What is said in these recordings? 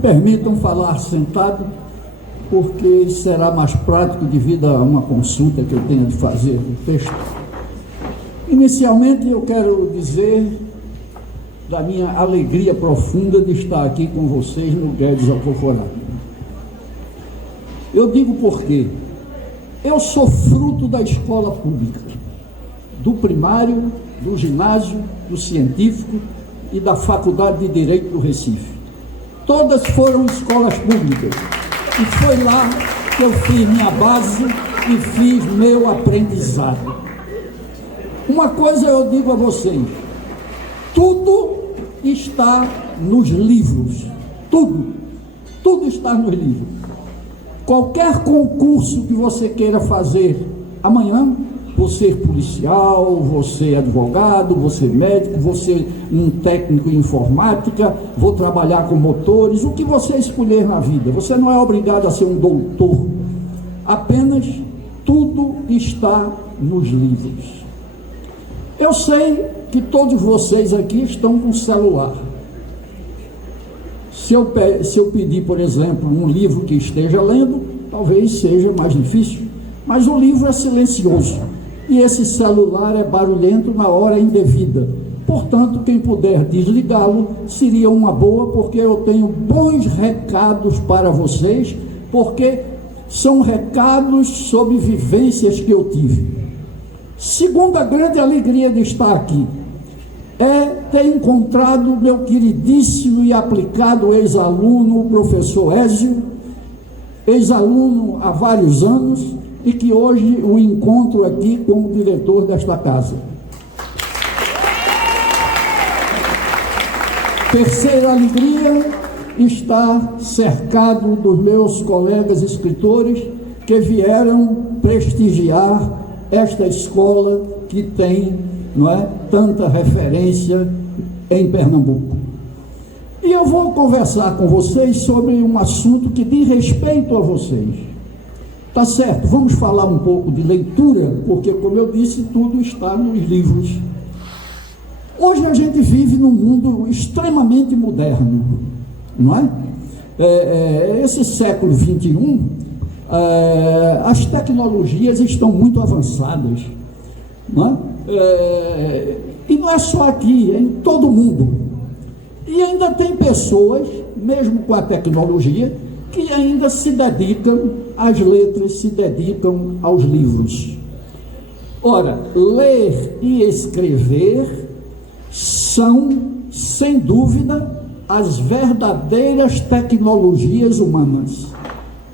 permitam falar sentado, porque será mais prático devido a uma consulta que eu tenho de fazer do texto. Inicialmente, eu quero dizer da minha alegria profunda de estar aqui com vocês no Guedes Alcoforado. Eu digo por quê. Eu sou fruto da escola pública, do primário, do ginásio, do científico e da Faculdade de Direito do Recife. Todas foram escolas públicas e foi lá que eu fiz minha base e fiz meu aprendizado. Uma coisa eu digo a vocês: tudo está nos livros, tudo está nos livros. Qualquer concurso que você queira fazer amanhã, você policial, você advogado, você médico, você um técnico em informática, vou trabalhar com motores, o que você escolher na vida. Você não é obrigado a ser um doutor, apenas tudo está nos livros. Eu sei que todos vocês aqui estão com celular. Se eu pedir, por exemplo, um livro que esteja lendo, talvez seja mais difícil, mas o livro é silencioso e esse celular é barulhento na hora indevida. Portanto, quem puder desligá-lo seria uma boa, porque eu tenho bons recados para vocês, porque são recados sobre vivências que eu tive. Segunda grande alegria de estar aqui é ter encontrado meu queridíssimo e aplicado ex-aluno, o professor Ézio, ex-aluno há vários anos, e que hoje o encontro aqui como diretor desta casa. Terceira alegria, estar cercado dos meus colegas escritores que vieram prestigiar esta escola que tem, não é, tanta referência em Pernambuco. E eu vou conversar com vocês sobre um assunto que diz respeito a vocês. Tá certo, vamos falar um pouco de leitura, porque, como eu disse, tudo está nos livros. Hoje a gente vive num mundo extremamente moderno, não é? Esse século XXI, as tecnologias estão muito avançadas, não é? E não é só aqui, é em todo o mundo. E ainda tem pessoas, mesmo com a tecnologia, que ainda se dedicam às letras, se dedicam aos livros. Ora, ler e escrever são, sem dúvida, as verdadeiras tecnologias humanas.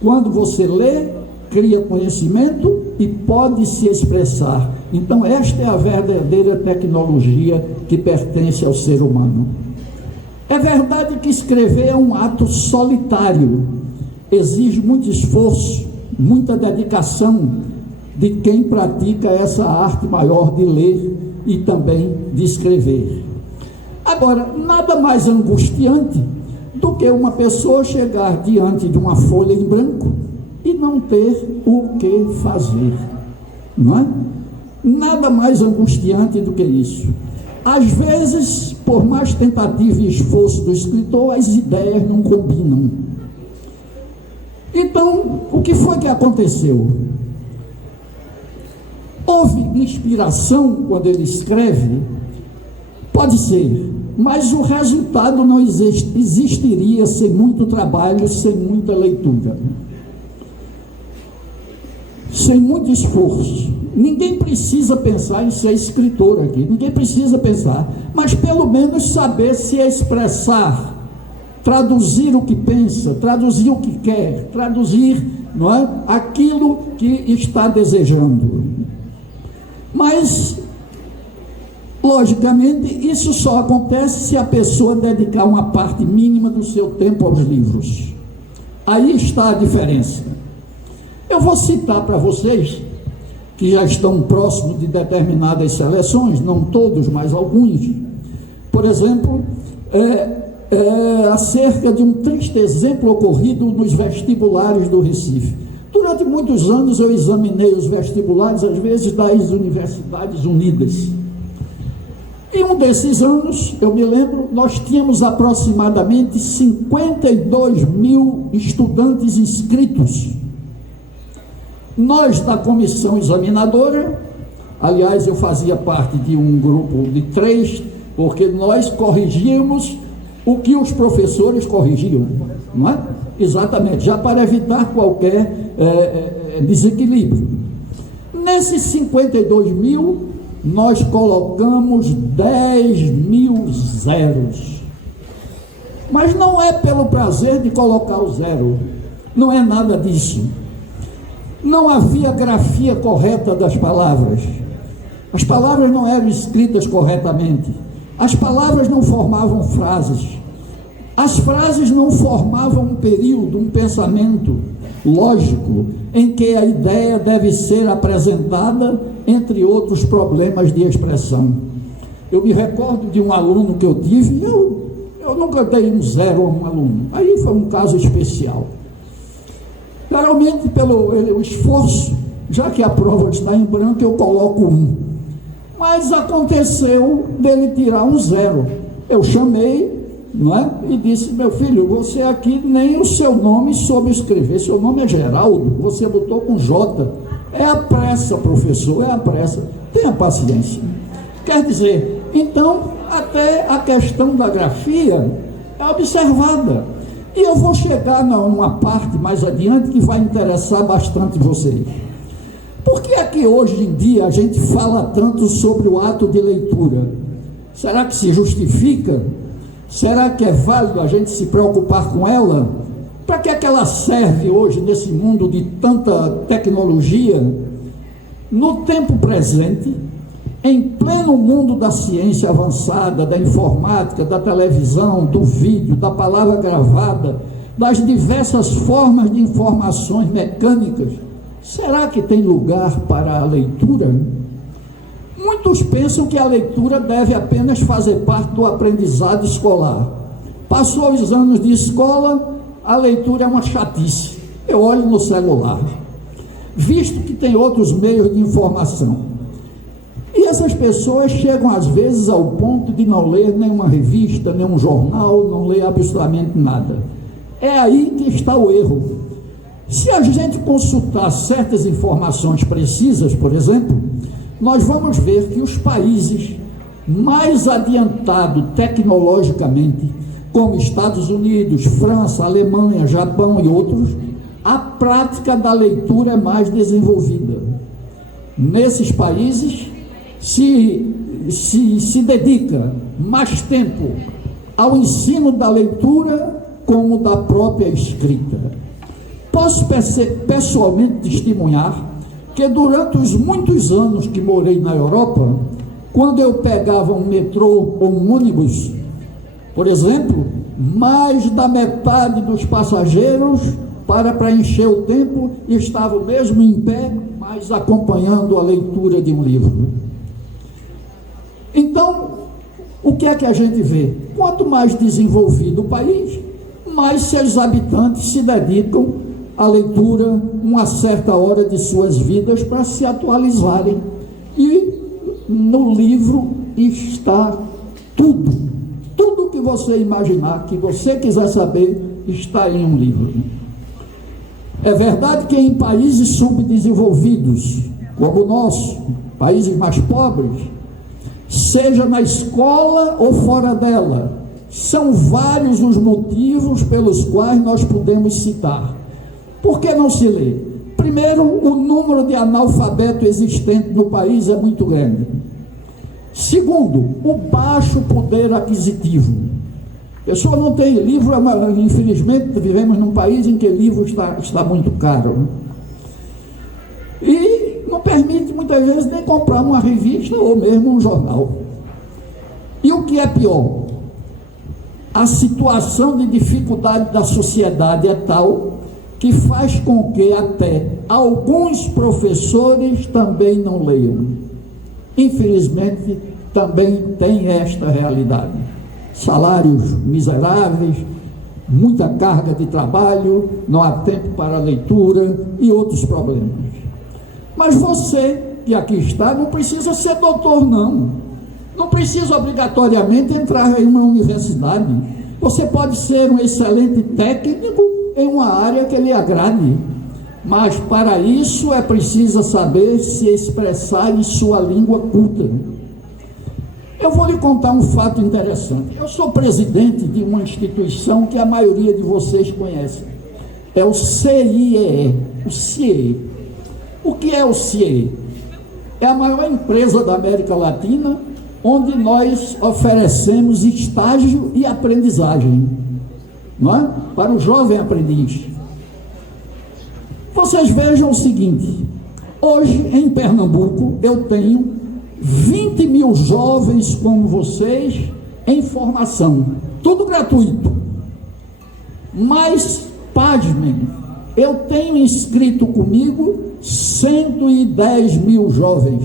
Quando você lê, cria conhecimento e pode se expressar. Então, esta é a verdadeira tecnologia que pertence ao ser humano. É verdade que escrever é um ato solitário, exige muito esforço, muita dedicação de quem pratica essa arte maior de ler e também de escrever. Agora, nada mais angustiante do que uma pessoa chegar diante de uma folha em branco e não ter o que fazer, não é? Nada mais angustiante do que isso. Às vezes, por mais tentativa e esforço do escritor, as ideias não combinam. Então, o que foi que aconteceu? Houve inspiração quando ele escreve? Pode ser, mas o resultado não existiria sem muito trabalho, sem muita leitura, sem muito esforço. Ninguém precisa pensar em ser escritor aqui, ninguém precisa pensar, mas pelo menos saber se expressar, traduzir o que pensa, traduzir o que quer, traduzir, não é, aquilo que está desejando. Mas, logicamente, isso só acontece se a pessoa dedicar uma parte mínima do seu tempo aos livros. Aí está a diferença. Eu vou citar para vocês, que já estão próximos de determinadas seleções, não todos, mas alguns. Por exemplo, acerca de um triste exemplo ocorrido nos vestibulares do Recife. Durante muitos anos eu examinei os vestibulares, às vezes das Universidades Unidas. E um desses anos, eu me lembro, nós tínhamos aproximadamente 52 mil estudantes inscritos. Nós, da comissão examinadora, aliás, eu fazia parte de um grupo de 3, porque nós corrigíamos o que os professores corrigiam, não é? Exatamente, já para evitar qualquer desequilíbrio. Nesses 52 mil, nós colocamos 10 mil zeros. Mas não é pelo prazer de colocar o zero, não é nada disso. Não havia grafia correta das palavras. As palavras não eram escritas corretamente. As palavras não formavam frases. As frases não formavam um período, um pensamento lógico em que a ideia deve ser apresentada, entre outros problemas de expressão. Eu me recordo de um aluno que eu tive, eu nunca dei um zero a um aluno, aí foi um caso especial. Geralmente, pelo esforço, já que a prova está em branco, eu coloco 1. Mas aconteceu dele tirar um 0. Eu chamei, não é? E disse: meu filho, você aqui nem o seu nome soube escrever, seu nome é Geraldo, você botou com J. É a pressa, professor, é a pressa. Tenha paciência. Quer dizer, então, até a questão da grafia é observada. E eu vou chegar numa parte mais adiante que vai interessar bastante vocês. Por que é que hoje em dia a gente fala tanto sobre o ato de leitura? Será que se justifica? Será que é válido a gente se preocupar com ela? Para que é que ela serve hoje nesse mundo de tanta tecnologia? No tempo presente, em pleno mundo da ciência avançada, da informática, da televisão, do vídeo, da palavra gravada, das diversas formas de informações mecânicas, será que tem lugar para a leitura? Muitos pensam que a leitura deve apenas fazer parte do aprendizado escolar. Passou os anos de escola, a leitura é uma chatice. Eu olho no celular, visto que tem outros meios de informação. E essas pessoas chegam às vezes ao ponto de não ler nenhuma revista, nenhum jornal, não ler absolutamente nada. É aí que está o erro. Se a gente consultar certas informações precisas, por exemplo, nós vamos ver que os países mais adiantados tecnologicamente, como Estados Unidos, França, Alemanha, Japão e outros, a prática da leitura é mais desenvolvida. Nesses países se dedica mais tempo ao ensino da leitura como da própria escrita. Posso pessoalmente testemunhar que durante os muitos anos que morei na Europa, quando eu pegava um metrô ou um ônibus, por exemplo, mais da metade dos passageiros, para preencher o tempo, estavam mesmo em pé, mas acompanhando a leitura de um livro. Então, o que é que a gente vê? Quanto mais desenvolvido o país, mais seus habitantes se dedicam à leitura uma certa hora de suas vidas para se atualizarem. E no livro está tudo que você imaginar, que você quiser saber, está em um livro. É verdade que em países subdesenvolvidos, como o nosso, países mais pobres, seja na escola ou fora dela, são vários os motivos pelos quais nós podemos citar. Por que não se lê? Primeiro, o número de analfabetos existente no país é muito grande. Segundo, o baixo poder aquisitivo. A pessoa não tem livro, infelizmente vivemos num país em que livro está muito caro, né? E não permite muitas vezes nem comprar uma revista ou mesmo um jornal. E o que é pior, a situação de dificuldade da sociedade é tal que faz com que até alguns professores também não leiam. Infelizmente, também tem esta realidade. Salários miseráveis, muita carga de trabalho, não há tempo para a leitura e outros problemas. Mas você que aqui está não precisa ser doutor, não. Não precisa obrigatoriamente entrar em uma universidade. Você pode ser um excelente técnico em uma área que lhe agrade, mas para isso é preciso saber se expressar em sua língua culta. Eu vou lhe contar um fato interessante. Eu sou presidente de uma instituição que a maioria de vocês conhece. É o CIEE, o CIEE. O que é o CIEE? É a maior empresa da América Latina, onde nós oferecemos estágio e aprendizagem, não é? Para o jovem aprendiz. Vocês vejam o seguinte: hoje em Pernambuco eu tenho 20 mil jovens como vocês em formação, tudo gratuito. Mas, pasmem, eu tenho inscrito comigo 110 mil jovens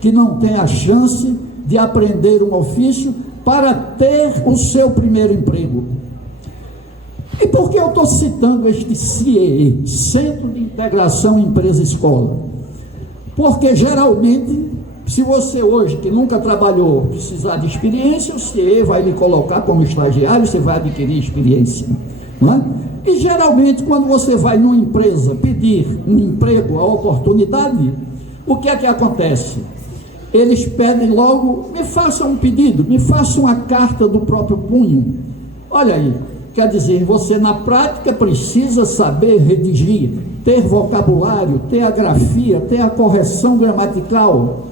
que não têm a chance de aprender um ofício para ter o seu primeiro emprego. E por que eu estou citando este CIEE, Centro de Integração Empresa-Escola? Porque geralmente, se você hoje, que nunca trabalhou, precisar de experiência, o CIEE vai lhe colocar como estagiário, você vai adquirir experiência, não é? E geralmente, quando você vai numa empresa pedir um emprego, a oportunidade, o que é que acontece? Eles pedem logo: me faça um pedido, me faça uma carta do próprio punho. Olha aí, quer dizer, você na prática precisa saber redigir, ter vocabulário, ter a grafia, ter a correção gramatical.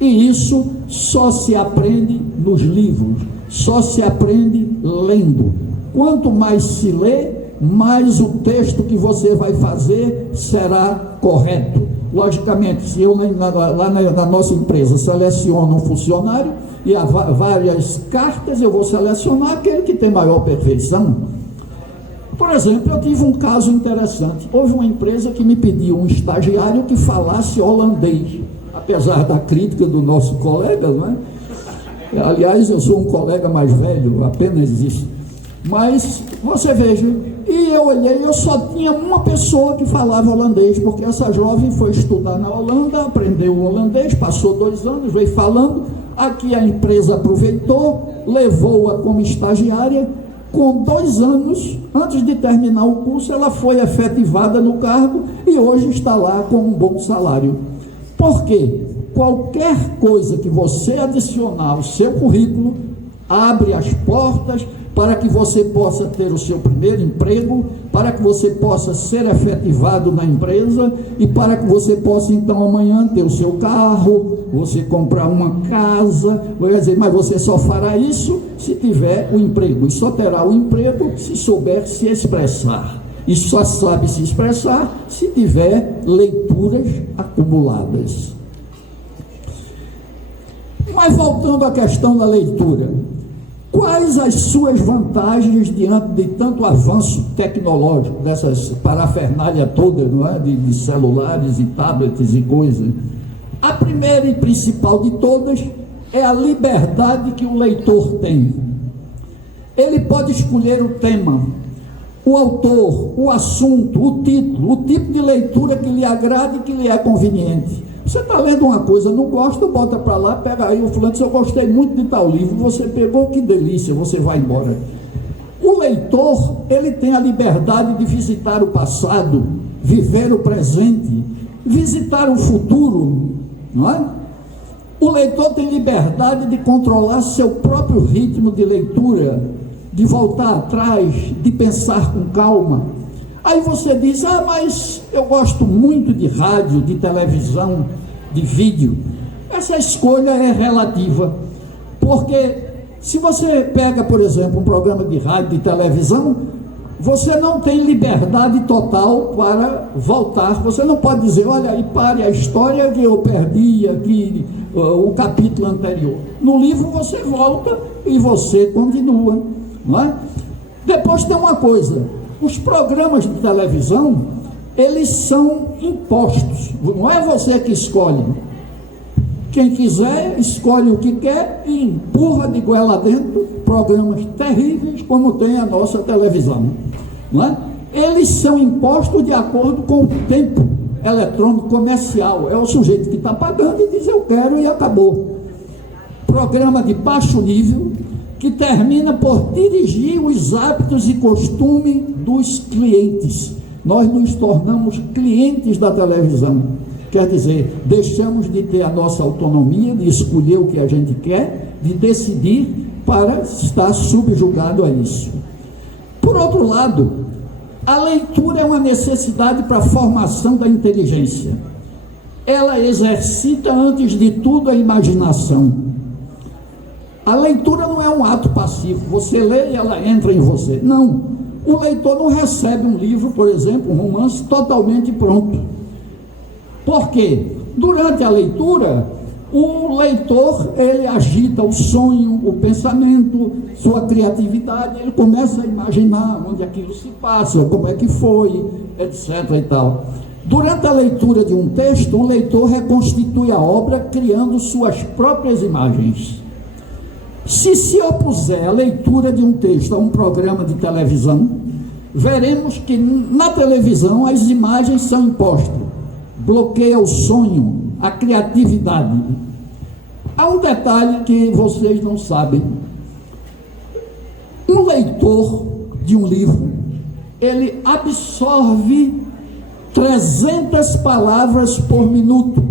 E isso só se aprende nos livros, só se aprende lendo. Quanto mais se lê, mais o texto que você vai fazer será correto. Logicamente, se eu lá na nossa empresa seleciono um funcionário e há várias cartas, eu vou selecionar aquele que tem maior perfeição. Por exemplo, eu tive um caso interessante. Houve uma empresa que me pediu um estagiário que falasse holandês, apesar da crítica do nosso colega, não é? Aliás, eu sou um colega mais velho, apenas isso. Mas, você veja, e eu olhei, eu só tinha uma pessoa que falava holandês, porque essa jovem foi estudar na Holanda, aprendeu o holandês, passou 2 anos, veio falando. Aqui a empresa aproveitou, levou-a como estagiária. Com 2 anos, antes de terminar o curso, ela foi efetivada no cargo e hoje está lá com um bom salário. Por quê? Qualquer coisa que você adicionar ao seu currículo abre as portas para que você possa ter o seu primeiro emprego, para que você possa ser efetivado na empresa e para que você possa então amanhã ter o seu carro, você comprar uma casa. Quer dizer, mas você só fará isso se tiver o emprego, e só terá o emprego se souber se expressar, e só sabe se expressar se tiver leituras acumuladas. Mas voltando à questão da leitura, quais as suas vantagens diante de tanto avanço tecnológico, dessas parafernália toda, não é? de celulares e tablets e coisas? A primeira e principal de todas é a liberdade que o leitor tem. Ele pode escolher o tema, o autor, o assunto, o título, o tipo de leitura que lhe agrade e que lhe é conveniente. Você está lendo uma coisa, não gosta, bota para lá, pega aí o fulano, se eu gostei muito de tal livro, você pegou, que delícia, você vai embora. O leitor, ele tem a liberdade de visitar o passado, viver o presente, visitar o futuro, não é? O leitor tem liberdade de controlar seu próprio ritmo de leitura, de voltar atrás, de pensar com calma. Aí você diz: mas eu gosto muito de rádio, de televisão, de vídeo. Essa escolha é relativa, porque se você pega, por exemplo, um programa de rádio, de televisão, você não tem liberdade total para voltar. Você não pode dizer: olha aí, pare a história que eu perdi aqui, o capítulo anterior. No livro você volta e você continua, não é? Depois tem uma coisa: os programas de televisão, eles são impostos, não é você que escolhe. Quem quiser, escolhe o que quer e empurra de goela dentro programas terríveis como tem a nossa televisão, não é? Eles são impostos de acordo com o tempo eletrônico comercial. É o sujeito que está pagando e diz: eu quero, e acabou. programa de baixo nível que termina por dirigir os hábitos e costumes dos clientes. Nós nos tornamos clientes da televisão. Quer dizer, deixamos de ter a nossa autonomia, de escolher o que a gente quer, de decidir, para estar subjugado a isso. Por outro lado, a leitura é uma necessidade para a formação da inteligência. Ela exercita, antes de tudo, a imaginação. A leitura não é um ato passivo, você lê e ela entra em você. Não, o leitor não recebe um livro, por exemplo, um romance, totalmente pronto. Por quê? Durante a leitura, o leitor, ele agita o sonho, o pensamento, sua criatividade, ele começa a imaginar onde aquilo se passa, como é que foi, etc. e tal. Durante a leitura de um texto, o leitor reconstitui a obra criando suas próprias imagens. Se opuser a leitura de um texto a um programa de televisão, veremos que na televisão as imagens são impostas, bloqueia o sonho, a criatividade. Há um detalhe que vocês não sabem. Um leitor de um livro, ele absorve 300 palavras por minuto.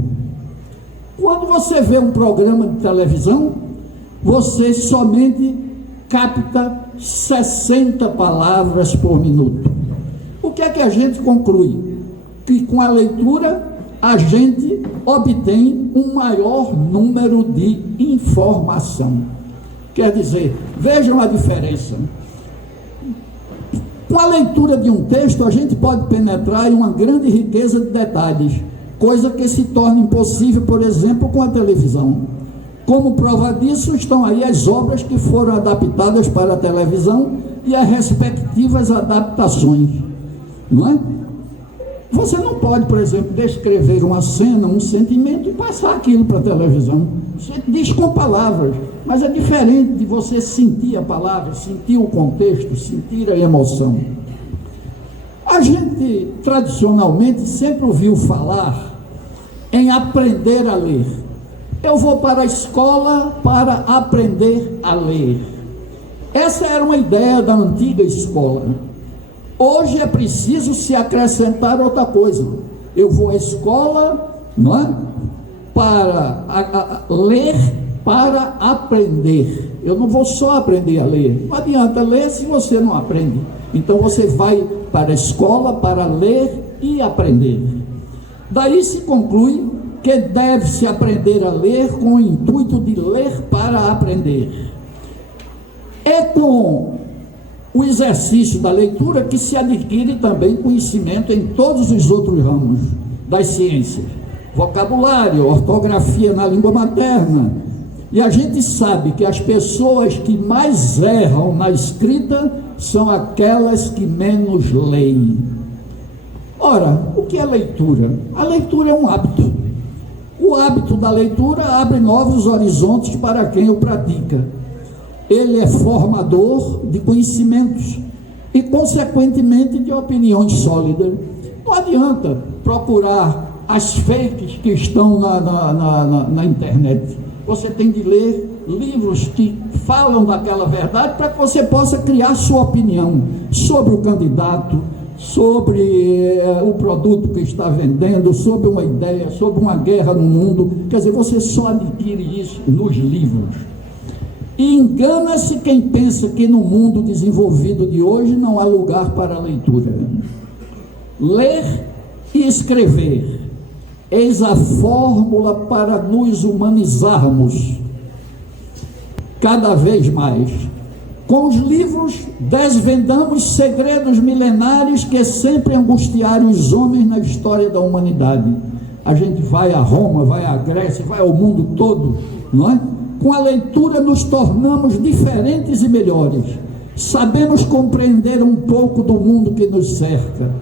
Quando você vê um programa de televisão, você somente capta 60 palavras por minuto. O que é que a gente conclui? Que com a leitura a gente obtém um maior número de informação. Quer dizer, vejam a diferença. Com a leitura de um texto, a gente pode penetrar em uma grande riqueza de detalhes, coisa que se torna impossível, por exemplo, com a televisão. Como prova disso, estão aí as obras que foram adaptadas para a televisão e as respectivas adaptações, não é? Você não pode, por exemplo, descrever uma cena, um sentimento e passar aquilo para a televisão. Você diz com palavras, mas é diferente de você sentir a palavra, sentir o contexto, sentir a emoção. A gente, tradicionalmente, sempre ouviu falar em aprender a ler. Eu vou para a escola para aprender a ler. Essa era uma ideia da antiga escola. Hoje é preciso se acrescentar outra coisa. Eu vou à escola, não é? Para ler, para aprender. Eu não vou só aprender a ler. Não adianta ler se você não aprende. Então você vai para a escola para ler e aprender. Daí se conclui que deve-se aprender a ler com o intuito de ler para aprender. É com o exercício da leitura que se adquire também conhecimento em todos os outros ramos das ciências. Vocabulário, ortografia na língua materna. E a gente sabe que as pessoas que mais erram na escrita são aquelas que menos leem. Ora, o que é leitura? A leitura é um hábito. O hábito da leitura abre novos horizontes para quem o pratica. Ele é formador de conhecimentos e, consequentemente, de opiniões sólidas. Não adianta procurar as fakes que estão na internet. Você tem de ler livros que falam daquela verdade para que você possa criar sua opinião sobre o candidato, sobre o produto que está vendendo, sobre uma ideia, sobre uma guerra no mundo. Quer dizer, você só adquire isso nos livros. E engana-se quem pensa que no mundo desenvolvido de hoje não há lugar para a leitura. Ler e escrever, eis a fórmula para nos humanizarmos cada vez mais. Com os livros desvendamos segredos milenares que sempre angustiaram os homens na história da humanidade. A gente vai a Roma, vai à Grécia, vai ao mundo todo, não é? Com a leitura nos tornamos diferentes e melhores. Sabemos compreender um pouco do mundo que nos cerca.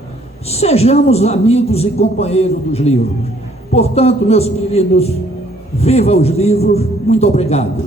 Sejamos amigos e companheiros dos livros. Portanto, meus queridos, viva os livros. Muito obrigado.